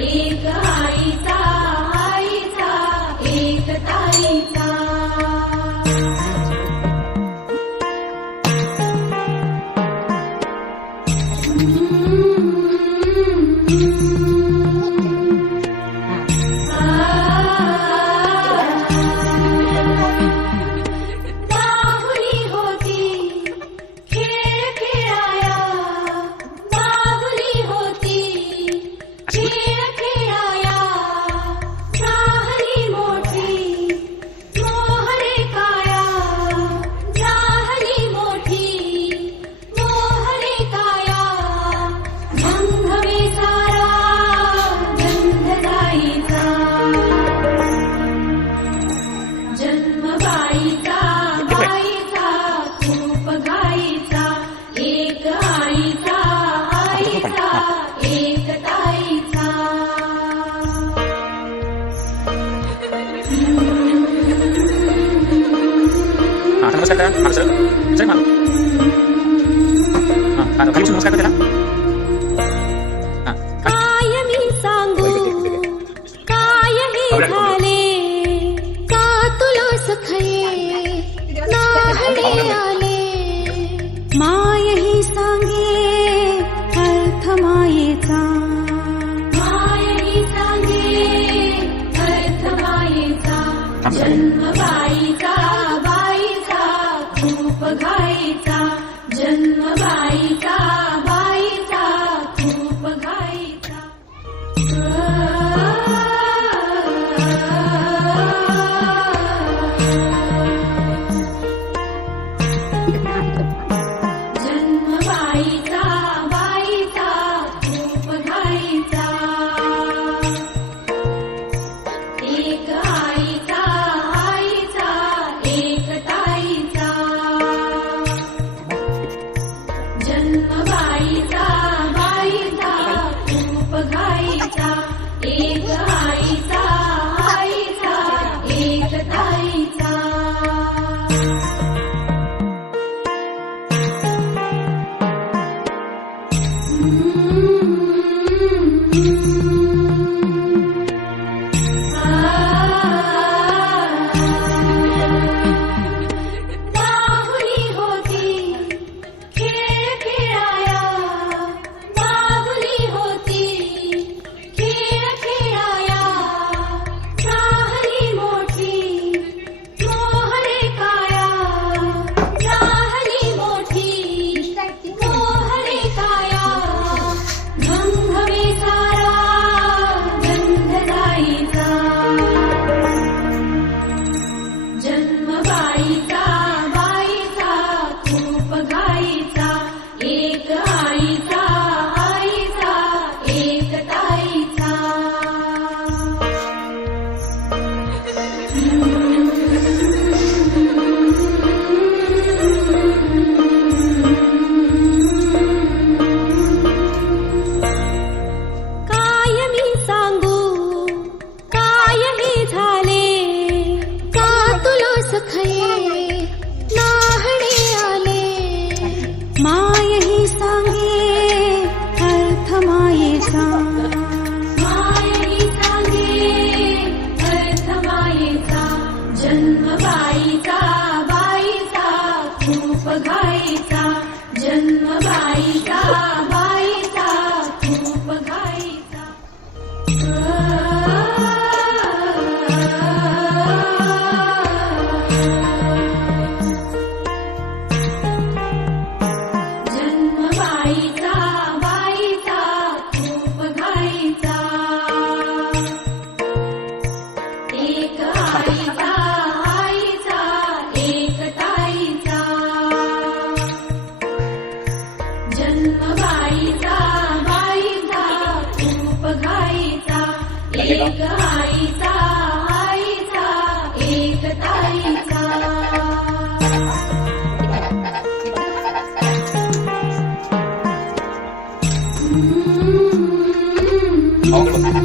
एक आईचा आईचा एक ताईचा बाहुली होती खेळ खेळाया बाहुली होती खेळ खेळाया झाली मोठी मोहरे काया झाली मोठी मोहरे काया रंगवे सारा गंध जाईचा जन्म बाईचा बाईचा खूप घाईचा एक आईचा आईचा एक ताईचा नमस्कार करा माणसं जय मानू खाली बसून नमस्कार करा काय मी सांगू काय हे झाले का तुला सखये नाहणे आले माय ही सांगे अर्थ मायेचा माय ही सांगे अर्थ मायेचा जन्म बाईचा बाईचा खूप घाईचा जन्म बाईचा बाईचा खूप घाईचा जन्म बाईचा बाईचा खूप घाईचा एक आईचा आईचा एक ताईचा जन्म बाईचा बाईचा खूप घाईचा एक आईचा आईचा एक ताईचा बाहुली होती खेळ खेळाया बाहुली होती खेळ खेळाया झाली मोठी मोहरे काया झाली मोठी मोहरे काया रंगवे सारा गंध जाईचा जन्म बाईचा बाईचा खूप घाईचा एक आईचा आईचा एक ताईचा काय मी सांगू काय हे झाले का तुला सखये नाहणे आले माय ही सांगे अर्थ मायेचा माय ही सांगे अर्थ मायेचा जन्म बाईचा बाईचा खूप घाईचा जन्म बाईचा बाईचा खूप घाईचा जन्म बाईचा बाईचा खूप घाईचा एक आईचा आईचा एक ताईचा जन्म बाईचा बाईचा खूप घाईचा एक आईचा आईचा एक ताईचा Oh,